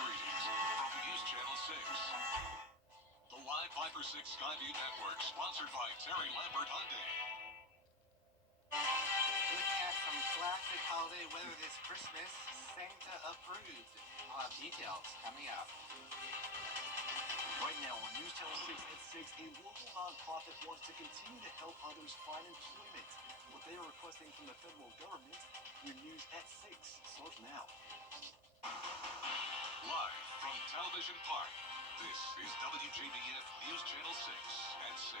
Greetings from News Channel 6. The Live 5 for 6 Skyview Network, sponsored by Terry Lambert Hyundai. Looking at some classic holiday weather this Christmas, Santa approved. I'll have details coming up. Right now on News Channel 6 at 6, a local nonprofit wants to continue to help others find employment. What they are requesting from the federal government, your news at 6 starts now. Live from Television Park, this is WJBF News Channel 6 at 6.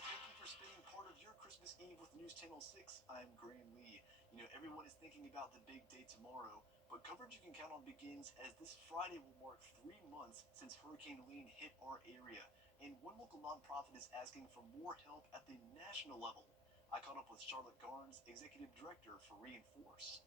Thank you for spending part of your Christmas Eve with News Channel 6. I'm Graham Lee. You know, everyone is thinking about the big day tomorrow, but coverage you can count on begins as this Friday will mark 3 months since Hurricane Helene hit our area, and one local nonprofit is asking for more help at the national level. I caught up with Charlotte Garnes, Executive Director for Reinforce.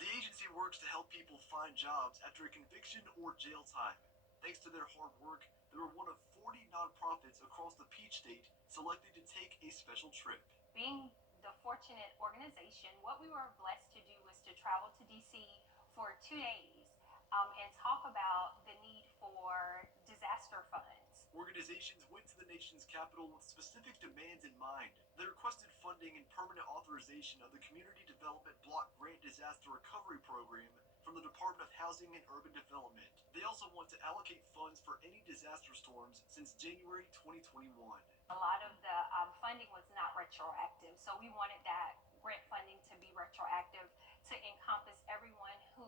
The agency works to help people find jobs after a conviction or jail time. Thanks to their hard work, they were one of 40 nonprofits across the Peach State selected to take a special trip. Being the fortunate organization, what we were blessed to do was to travel to DC for 2 days and talk about the need for disaster funds. Organizations went to the nation's capital with specific demands in mind. They requested funding and permanent authorization of the Community Development Block Grant Disaster Recovery Program from the Department of Housing and Urban Development. They also want to allocate funds for any disaster storms since January 2021. A lot of the funding was not retroactive, so we wanted that grant funding to be retroactive to encompass everyone who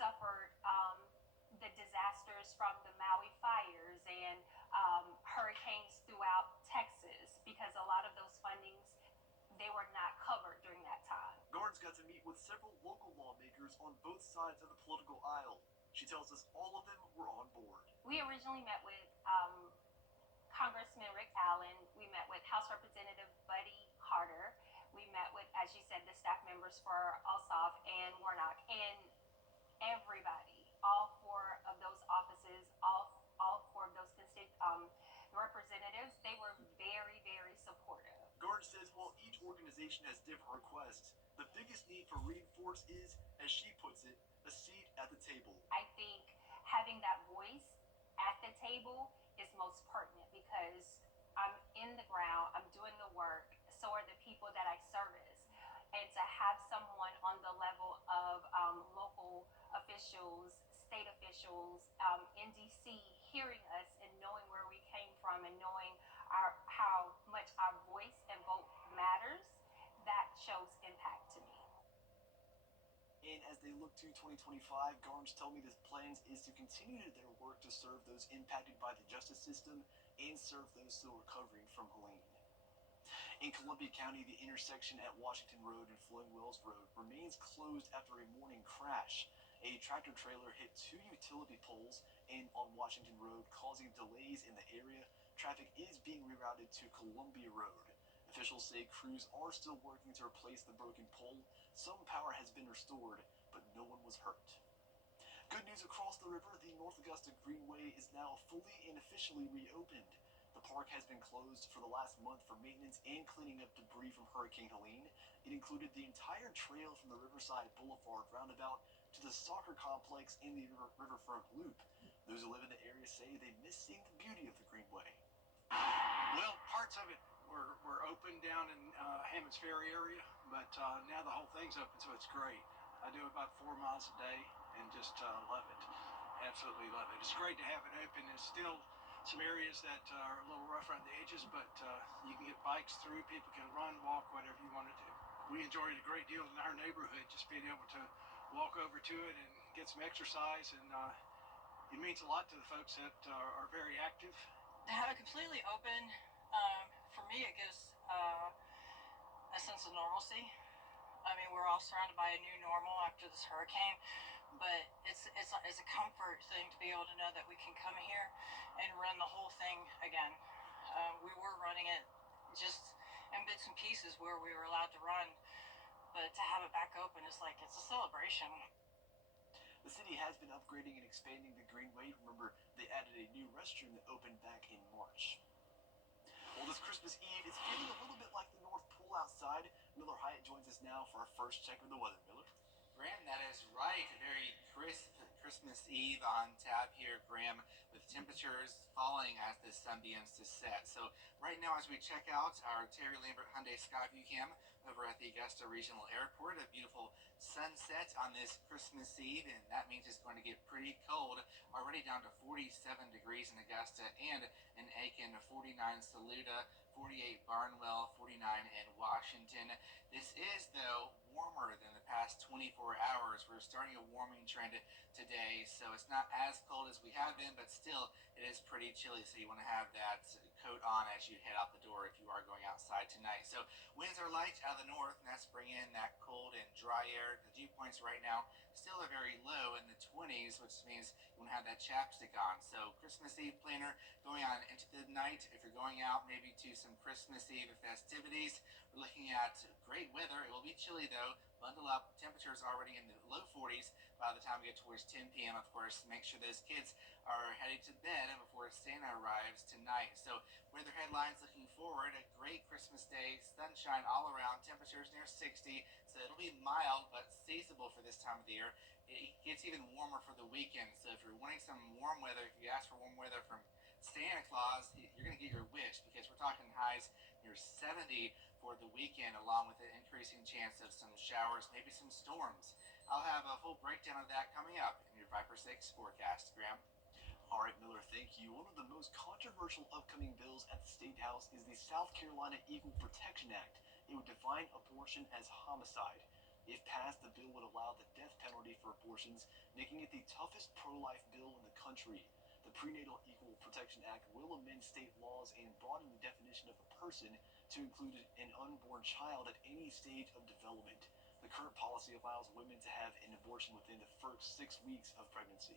suffered the disasters from the Maui fires and hurricanes throughout Texas, because a lot of those fundings, they were not covered during that time. Garnes got to meet with several local lawmakers on both sides of the political aisle. She tells us all of them were on board. We originally met with Congressman Rick Allen. We met with House Representative Buddy Carter. We met with, as you said, the staff members for Ossoff and Warnock, and everybody, all 4 of those offices, all 4 of those representatives, they were very, very supportive. Garnes says while each organization has different requests, the biggest need for Reinforce is, as she puts it, a seat at the table. I think having that voice at the table is most pertinent because I'm in the ground, I'm doing the work, so are the people that I service. And to have someone on the level of local officials, state officials in DC hearing us and knowing where we came from and knowing how much our voice and vote matters, that shows impact to me. And as they look to 2025, Garnes told me this plans is to continue their work to serve those impacted by the justice system and serve those still recovering from Helene. In Columbia County, the intersection at Washington Road and Flowing Wells Road remains closed after a morning crash. A tractor trailer hit 2 utility poles and on Washington Road, causing delays in the area. Traffic is being rerouted to Columbia Road. Officials say crews are still working to replace the broken pole. Some power has been restored, but no one was hurt. Good news across the river, the North Augusta Greenway is now fully and officially reopened. The park has been closed for the last month for maintenance and cleaning up debris from Hurricane Helene. It included the entire trail from the Riverside Boulevard roundabout to the soccer complex in the riverfront loop. Those who live in the area say they miss seeing the beauty of the Greenway. Well, parts of it were open down in Hammond's Ferry area, but now the whole thing's open, so it's great. I do about 4 miles a day and just love it. Absolutely love it. It's great to have it open. There's still some areas that are a little rough around the edges, but you can get bikes through, people can run, walk, whatever you want to do. We enjoyed it a great deal in our neighborhood, just being able to walk over to it and get some exercise, and it means a lot to the folks that are very active. To have it completely open, for me, it gives a sense of normalcy. I mean, we're all surrounded by a new normal after this hurricane, but it's a comfort thing to be able to know that we can come here and run the whole thing again. We were running it just in bits and pieces where we were allowed to run, but to have it back open is like, it's a celebration. The city has been upgrading and expanding the Greenway. Remember, they added a new restroom that opened back in March. Well, this Christmas Eve, it's feeling a little bit like the North Pole outside. Miller Hyatt joins us now for our first check of the weather. Miller? Graham, that is right. A very crisp Christmas Eve on tap here, Graham, with temperatures falling as the sun begins to set. So right now, as we check out our Terry Lambert Hyundai Skyview Cam over at the Augusta Regional Airport, a beautiful sunset on this Christmas Eve, and that means it's going to get pretty cold. Already down to 47 degrees in Augusta and in Aiken, 49 Saluda, 48 Barnwell, 49 in Washington. This is, though, warmer than the past 24 hours. We're starting a warming trend today, so it's not as cold as we have been, but still it is pretty chilly, so you want to have that coat on as you head out the door if you are going outside tonight. So winds are light out of the north, and that's bringing in that cold and dry air. The dew points right now still are very low in the 20s, which means you want to have that chapstick on. So Christmas Eve planner going on into the night. If you're going out maybe to some Christmas Eve festivities, we're looking at great weather. It will be chilly though. Bundle up. Temperatures already in the low 40s by the time we get towards 10 p.m. Of course, make sure those kids are headed to bed before Santa arrives tonight. So weather headlines looking forward. A great Christmas day. Sunshine all around. Temperatures near 60. So it'll be mild but seasonable for this time of the year. It gets even warmer for the weekend. So if you're wanting some warm weather, if you ask for warm weather from Santa Claus, you're going to get your wish, because we're talking highs near 70 for the weekend, along with an increasing chance of some showers, maybe some storms. I'll have a full breakdown of that coming up in your 5 for 6 forecast, Graham. All right, Miller, thank you. One of the most controversial upcoming bills at the State House is the South Carolina Equal Protection Act. It would define abortion as homicide. If passed, the bill would allow the death penalty for abortions, making it the toughest pro-life bill in the country. The Prenatal Equal Protection Act will amend state laws and broaden the definition of a person to include an unborn child at any stage of development. The current policy allows women to have an abortion within the first 6 weeks of pregnancy.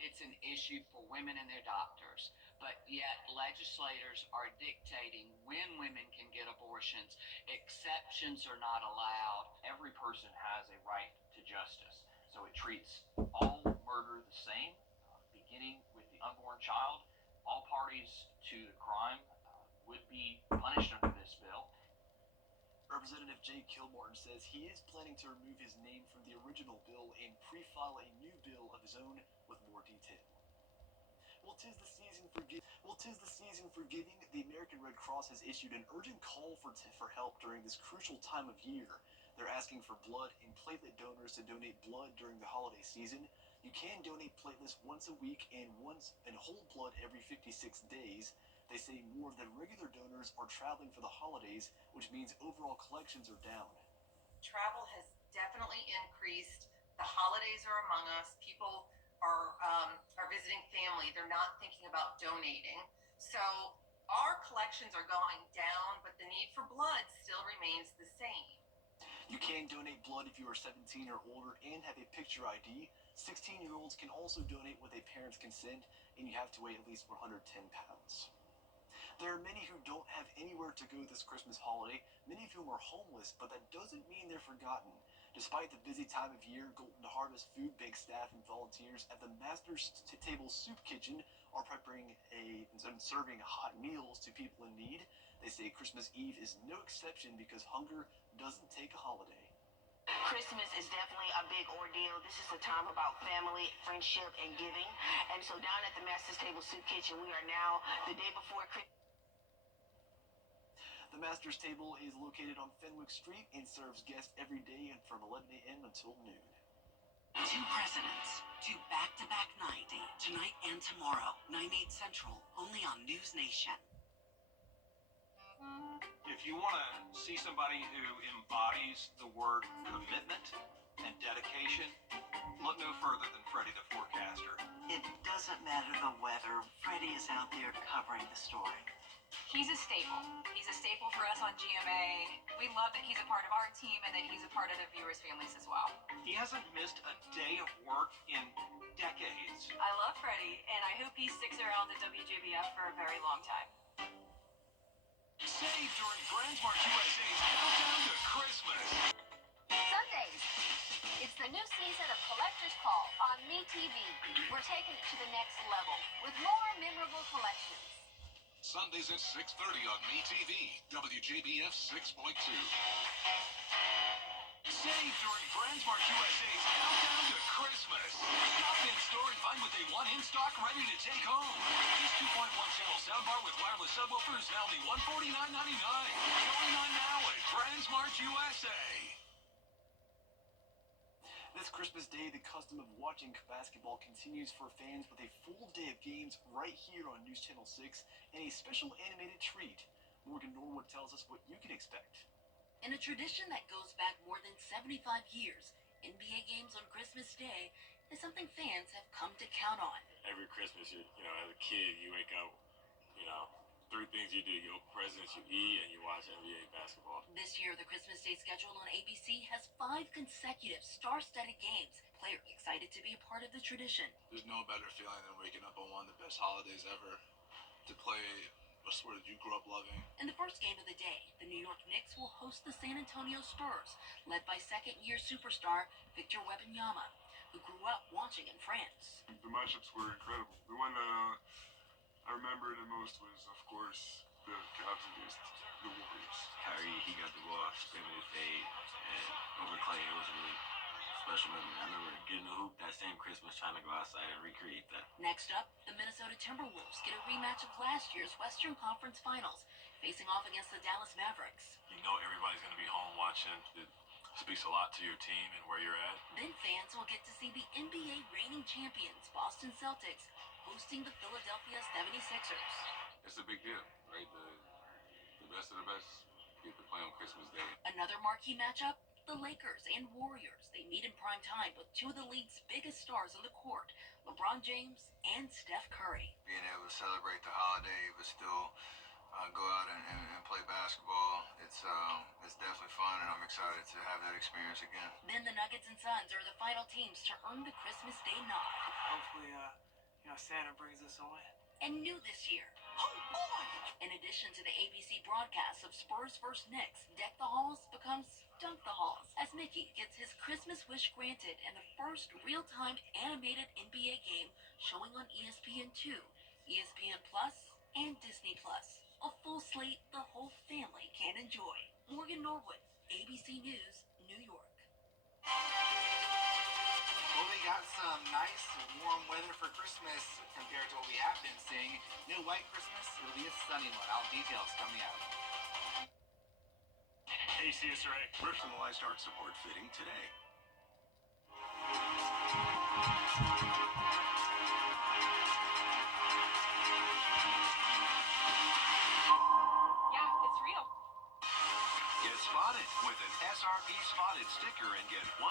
It's an issue for women and their doctors, but yet legislators are dictating when women can get abortions. Exceptions are not allowed. Every person has a right to justice, so it treats all murder the same, beginning with the unborn child. All parties to the crime would be punished under this bill. Representative Jay Kilmartin says he is planning to remove his name from the original bill and pre-file a new bill of his own with more detail. Well, tis the season for giving. The American Red Cross has issued an urgent call for help during this crucial time of year. They're asking for blood and platelet donors to donate blood during the holiday season. You can donate platelets once a week and whole blood every 56 days. They say more than regular donors are traveling for the holidays, which means overall collections are down. Travel has definitely increased. The holidays are among us. People are visiting family. They're not thinking about donating. So our collections are going down, but the need for blood still remains the same. You can donate blood if you are 17 or older and have a picture ID. 16-year-olds can also donate with a parent's consent, and you have to weigh at least 110 pounds. There are many who don't have anywhere to go this Christmas holiday, many of whom are homeless, but that doesn't mean they're forgotten. Despite the busy time of year, Golden Harvest Food Bank staff and volunteers at the Master's Table Soup Kitchen are preparing and serving hot meals to people in need. They say Christmas Eve is no exception because hunger doesn't take a holiday. Christmas is definitely a big ordeal. This is a time about family, friendship, and giving. And so down at the Master's Table Soup Kitchen, we are now the day before Christmas. The Master's Table is located on Fenwick Street and serves guests every day from 11 a.m. until noon. 2 presidents, 2 back-to-back nights, tonight and tomorrow, 9/8 Central, only on News Nation. If you want to see somebody who embodies the word commitment and dedication, look no further than Freddie the Forecaster. It doesn't matter the weather, Freddie is out there covering the story. He's a staple. He's a staple for us on GMA. We love that he's a part of our team and that he's a part of the viewers' families as well. He hasn't missed a day of work in decades. I love Freddie, and I hope he sticks around at WJBF for a very long time. Save during Brandsmart USA's Countdown to Christmas. Sundays. It's the new season of Collector's Call on MeTV. We're taking it to the next level with more memorable collections. Sundays at 6:30 on MeTV, WJBF 6.2. Save during BrandsMart USA's Countdown to Christmas. Stop in store and find what they want in stock, ready to take home. This 2.1 channel soundbar with wireless subwoofer is now only $149.99. Going on now at BrandsMart USA. This Christmas Day, the custom of watching basketball continues for fans with a full day of games right here on News Channel 6 and a special animated treat. Morgan Norwood tells us what you can expect. In a tradition that goes back more than 75 years, NBA games on Christmas Day is something fans have come to count on. Every Christmas, as a kid, you wake up, three things you do. You open presents, you eat, and you watch NBA basketball. This year, the Christmas Day schedule on ABC has 5 consecutive star-studded games. Players excited to be a part of the tradition. There's no better feeling than waking up on one of the best holidays ever to play a sport that you grew up loving. In the first game of the day, the New York Knicks will host the San Antonio Spurs, led by second-year superstar Victor Wembanyama, who grew up watching in France. The matchups were incredible. The one I remember the most was, of course, the Cavs against the Warriors. Kyrie, he got the ball, spinning his fade, and over Clay. It was a really special memory. I remember getting the hoop that same Christmas, trying to go outside and recreate that. Next up, the Minnesota Timberwolves get a rematch of last year's Western Conference Finals, facing off against the Dallas Mavericks. You know everybody's going to be home watching. It speaks a lot to your team and where you're at. Then fans will get to see the NBA reigning champions, Boston Celtics, hosting the Philadelphia 76ers. It's a big deal, right? The best of the best get to play on Christmas Day. Another marquee matchup, the Lakers and Warriors. They meet in prime time with two of the league's biggest stars on the court, LeBron James and Steph Curry. Being able to celebrate the holiday but still go out and play basketball, it's definitely fun, and I'm excited to have that experience again. Then the Nuggets and Suns are the final teams to earn the Christmas Day nod. Hopefully, Santa brings us a win. And new this year, in addition to the ABC broadcasts of Spurs vs. Knicks, Deck the Halls becomes Dunk the Halls, as Mickey gets his Christmas wish granted in the first real-time animated NBA game showing on ESPN2, ESPN Plus, and Disney Plus. A full slate the whole family can enjoy. Morgan Norwood, ABC News, New York. Well, we got some nice warm weather for Christmas compared to what we have been seeing. No white Christmas, it'll be a sunny one. All details coming out. Hey, CSRA. Personalized art support fitting today. Yeah, it's real. Get spotted with an SRP Spotted sticker and get $100.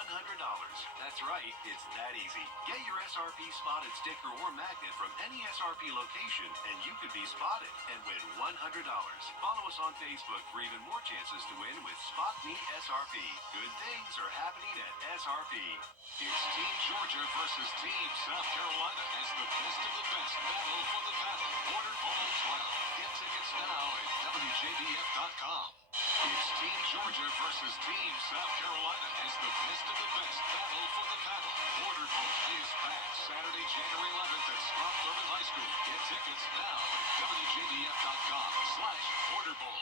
That's right, it's that easy. Get your SRP Spotted sticker or magnet from any SRP location and you could be spotted and win $100. Follow us on Facebook for even more chances to win with Spot Me SRP. Good things are happening at SRP. It's Team Georgia versus Team South Carolina as the best of the best battle for the paddle. Order all 12. Get tickets now at WJBF.com. It's Team Georgia versus Team South Carolina as the best of the best battle for the paddle. Order both is back Saturday, January 11th at Scott Thurman High School. Get tickets now at WJBF.com/orderbowl.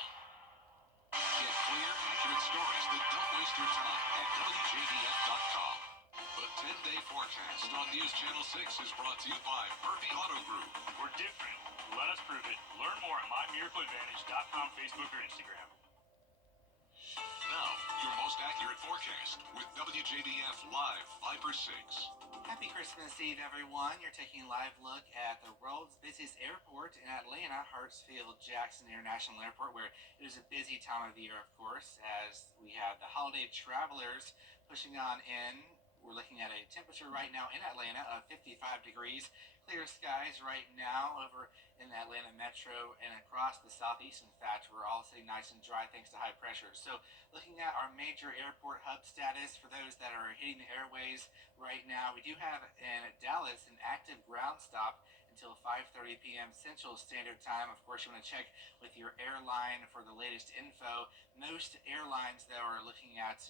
Get clear, accurate stories that don't waste your time at WJBF.com. The 10-day forecast on News Channel 6 is brought to you by Murphy Auto Group. We're different. Let us prove it. Learn more at MyMiracleAdvantage.com, Facebook, or Instagram. Now, your most accurate forecast with WJBF Live Viper 6. Happy Christmas Eve, everyone. You're taking a live look at the world's busiest airport in Atlanta, Hartsfield-Jackson International Airport, where it is a busy time of the year, of course, as we have the holiday travelers pushing on in. We're looking at a temperature right now in Atlanta of 55 degrees. Clear skies right now over in the Atlanta metro and across the southeast. In fact, we're all sitting nice and dry thanks to high pressure. So looking at our major airport hub status for those that are hitting the airways right now, we do have in Dallas an active ground stop until 5:30 p.m. Central Standard Time. Of course, you want to check with your airline for the latest info. Most airlines, though, are looking at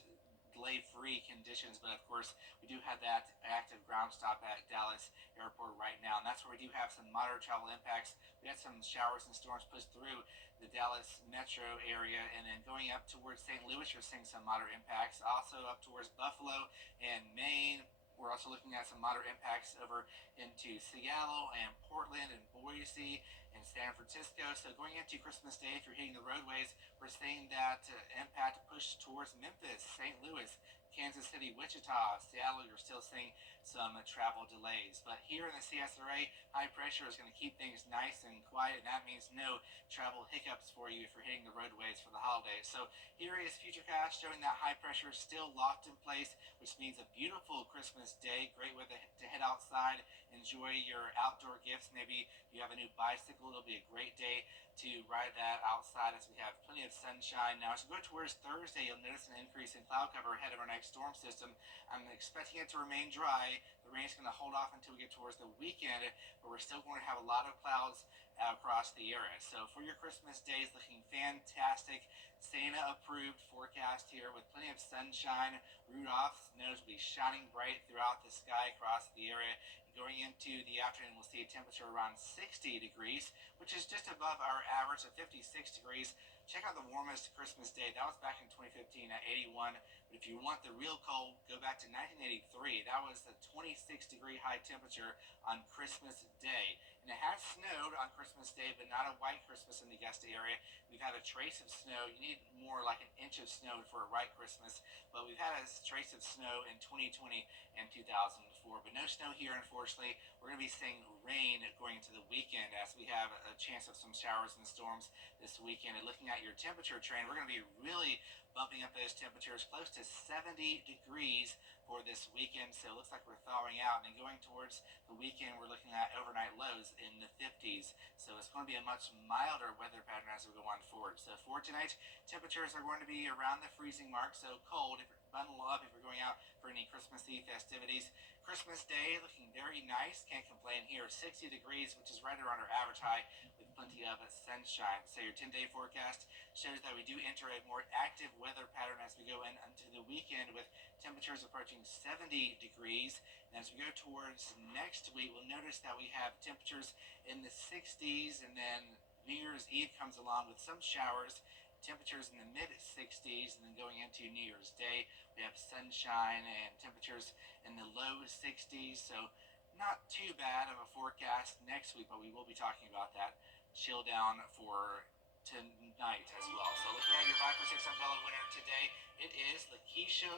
delay-free conditions, but of course we do have that active ground stop at Dallas Airport right now, and that's where we do have some moderate travel impacts. We had some showers and storms push through the Dallas metro area, and then going up towards St. Louis, you're seeing some moderate impacts. Also up towards Buffalo and Maine, we're also looking at some moderate impacts over into Seattle and Portland and Boise and San Francisco. So going into Christmas Day, if you're hitting the roadways, we're seeing that impact push towards Memphis, St. Louis, Kansas City, Wichita, Seattle. You're still seeing some travel delays. But here in the CSRA, high pressure is going to keep things nice and quiet, and that means no travel hiccups for you if you're hitting the roadways for the holidays. So here is Futurecast showing that high pressure is still locked in place, which means a beautiful Christmas day. Great weather to head outside, enjoy your outdoor gifts. Maybe you have a new bicycle. It'll be a great day to ride that outside as we have plenty of sunshine. Now, as we go towards Thursday, you'll notice an increase in cloud cover ahead of our next storm system. I'm expecting it to remain dry. The rain's going to hold off until we get towards the weekend, but we're still going to have a lot of clouds across the area. So for your Christmas days, looking fantastic. Santa-approved forecast here with plenty of sunshine. Rudolph's nose will be shining bright throughout the sky across the area. Going into the afternoon, we'll see a temperature around 60 degrees, which is just above our average of 56 degrees. Check out the warmest Christmas day. That was back in 2015 at 81. But if you want the real cold, go back to 1983. That was the 26-degree high temperature on Christmas Day. And it has snowed on Christmas Day, but not a white Christmas in the Augusta area. We've had a trace of snow. You need more like an inch of snow for a white Christmas. But we've had a trace of snow in 2020 and 2004. But no snow here, unfortunately. We're going to be seeing rain going into the weekend as we have a chance of some showers and storms this weekend. And looking at your temperature trend, we're going to be really bumping up those temperatures close to 70 degrees for this weekend. So it looks like we're thawing out, and going towards the weekend, we're looking at overnight lows in the 50s. So it's going to be a much milder weather pattern as we go on forward. So for tonight, temperatures are going to be around the freezing mark, so cold. Bundle up if you're going out for any Christmas Eve festivities. Christmas Day looking very nice. Can't complain here. 60 degrees, which is right around our average high with plenty of sunshine. So your 10-day forecast shows that we do enter a more active weather pattern as we go into the weekend with temperatures approaching 70 degrees. And as we go towards next week, we'll notice that we have temperatures in the 60s, and then New Year's Eve comes along with some showers. Temperatures in the mid-60s, and then going into New Year's Day, we have sunshine and temperatures in the low 60s. So not too bad of a forecast next week, but we will be talking about that chill down for tonight as well. So looking at your 5 for 6 umbrella winner today, it is Lakeisha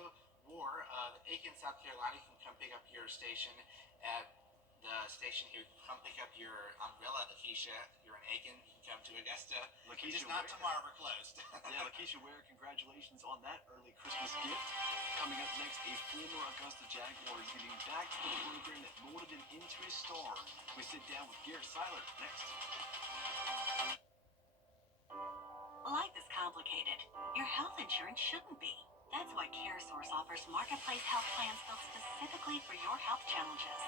War of Aiken, South Carolina. You can come pick up your station at the station here. Come pick up your umbrella, Lakeisha. You're in Aiken. You can come to Augusta. Lakeisha, just not tomorrow. We're closed. Yeah, Lakeisha Ware, congratulations on that early Christmas gift. Coming up next, a former Augusta Jaguar is getting back to the program that molded him into a star. We sit down with Garrett Seiler next. Life is complicated. Your health insurance shouldn't be. That's why CareSource offers marketplace health plans built specifically for your health challenges.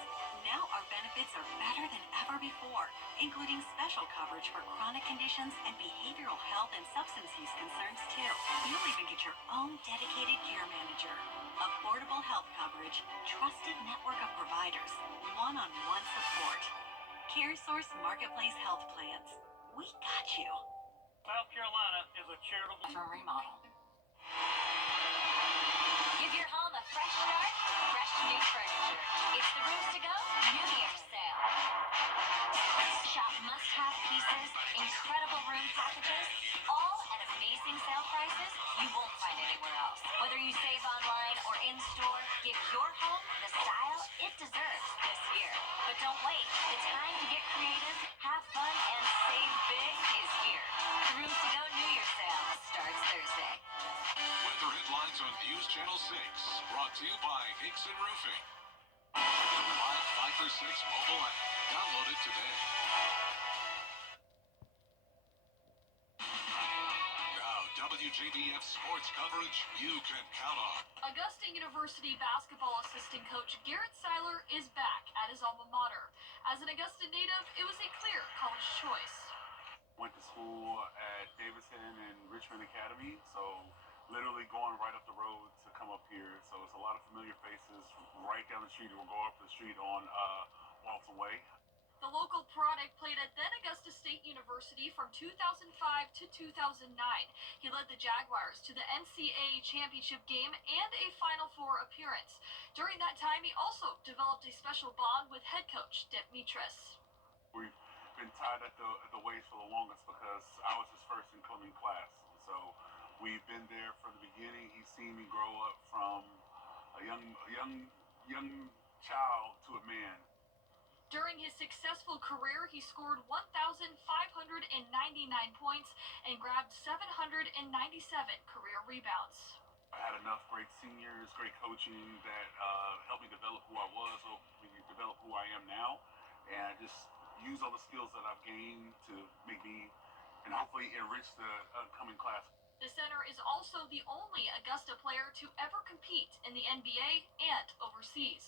Now our benefits are better than ever before, including special coverage for chronic conditions and behavioral health and substance use concerns too. You'll even get your own dedicated care manager. Affordable health coverage, trusted network of providers, one-on-one support. CareSource Marketplace Health Plans. We got you. South Carolina is a charitable For remodel. Give your home a fresh start with fresh new furniture. It's the Rooms to Go New Year's sale. Shop must-have pieces, incredible room packages, all at amazing sale prices you won't find anywhere else. Whether you save online or in-store, give your home the style it deserves this year. But don't wait. The time to get creative, have fun, and save big is here. The Rooms to Go New Year's sale starts Thursday. Weather headlines on News Channel 6, brought to you by Hickson Roofing. The live 5 for 6 mobile app. Download it today. Now, WJBF sports coverage you can count on. Augusta University basketball assistant coach Garrett Seiler is back at his alma mater. As an Augusta native, it was a clear college choice. Went to school at Davidson and Richmond Academy, so literally going right up the road to come up here. So it's a lot of familiar faces right down the street or go up the street on Walton Way. The local product played at then Augusta State University from 2005 to 2009. He led the Jaguars to the NCAA championship game and a Final Four appearance. During that time, he also developed a special bond with head coach Demetris. We've been tied at the waist for the longest because I was his first incoming class. So we've been there from the beginning. He's seen me grow up from a young child to a man. During his successful career, he scored 1,599 points and grabbed 797 career rebounds. I had enough great seniors, great coaching that helped me develop who I was, helped me develop who I am now, and just use all the skills that I've gained to make me and hopefully enrich the upcoming class. The center is also the only Augusta player to ever compete in the NBA and overseas.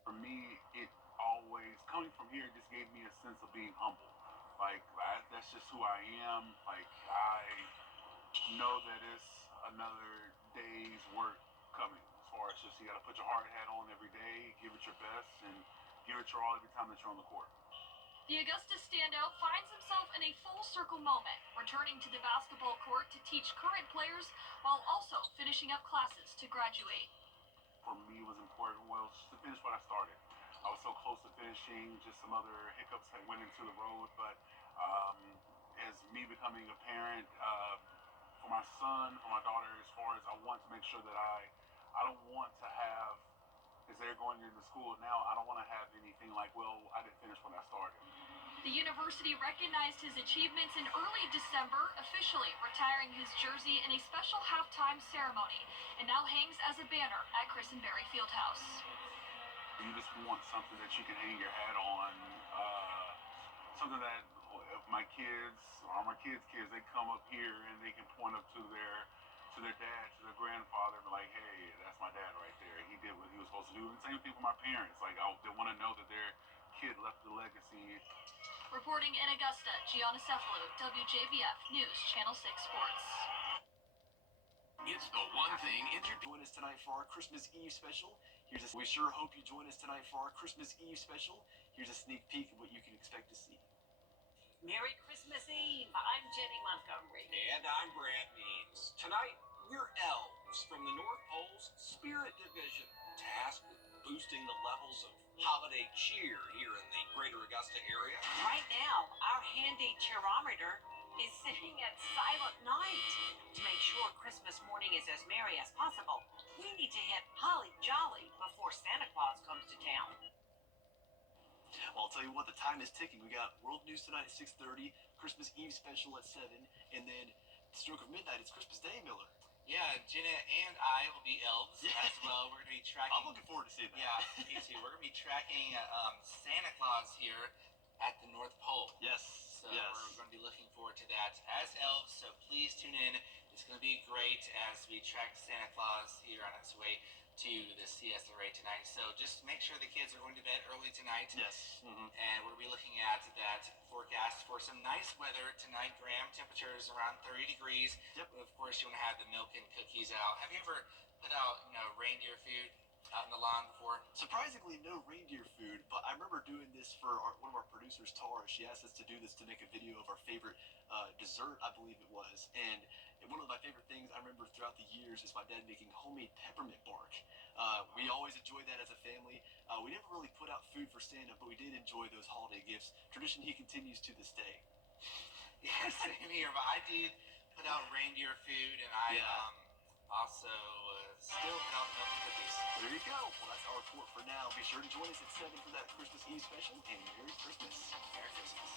For me, it always, coming from here, just gave me a sense of being humble. Like, that's just who I am. Like, I know that it's another day's work coming. As far as just, you got to put your hard hat on every day, give it your best, and give it your all every time that you're on the court. The Augusta standout finds himself in a full circle moment, returning to the basketball court to teach current players while also finishing up classes to graduate. For me, it was important, well, just to finish what I started. I was so close to finishing, just some other hiccups that went into the road, but as me becoming a parent, for my son, for my daughter, as far as I want to make sure that I don't want to have, as they're going into school now, I don't want to have anything like, well, I didn't finish when I started. The university recognized his achievements in early December, officially retiring his jersey in a special halftime ceremony, and now hangs as a banner at Chris and Barry Fieldhouse. You just want something that you can hang your hat on, something that if my kids or my kids' kids, they come up here and they can point up to their dad, to their grandfather, and be like, hey, that's my dad right there. He did what he was supposed to do. And same thing with my parents. Like, they want to know that their kid left the legacy. Reporting in Augusta, Gianna Cephalou, WJBF News, Channel 6 Sports. It's the one thing Join us tonight for our Christmas Eve special. We sure hope you join us tonight for our Christmas Eve special. Here's a sneak peek of what you can expect to see. Merry Christmas Eve. I'm Jenny Montgomery. And I'm Brad Means. Tonight, we're elves from the North Pole's Spirit Division, tasked with boosting the levels of holiday cheer here in the greater Augusta area. Right now, our handy cheerometer is sitting at silent night. To make sure Christmas morning is as merry as possible, we need to hit holly jolly before Santa Claus comes to town. Well, I'll tell you what, the time is ticking. We got World News tonight at 6:30, Christmas Eve special at 7, and then stroke of midnight, it's Christmas Day, Miller. Yeah, Jenna and I will be elves as well. We're going to be tracking... I'm looking forward to seeing that. Yeah, me too. We're going to be tracking Santa Claus here at the North Pole. Yes. So we're going to be looking forward to that as elves, so please tune in. It's going to be great as we track Santa Claus here on its way to the CSRA tonight. So just make sure the kids are going to bed early tonight. Yes. Mm-hmm. And we'll be looking at that forecast for some nice weather tonight, Graham. Temperatures around 30 degrees. Yep. But of course, you want to have the milk and cookies out. Have you ever put out, reindeer food out in the lawn before? Surprisingly, no reindeer food, but I remember doing this for one of our producers, Tara. She asked us to do this to make a video of our favorite dessert, I believe it was. And one of my favorite things I remember throughout the years is my dad making homemade peppermint bark. We always enjoyed that as a family. We never really put out food for Santa, but we did enjoy those holiday gifts. Tradition he continues to this day. Yeah, same here. But I did put out reindeer food, and I also still put out milk and cookies. There you go. Well, that's our report for now. Be sure to join us at 7 for that Christmas Eve special, and Merry Christmas. Merry Christmas.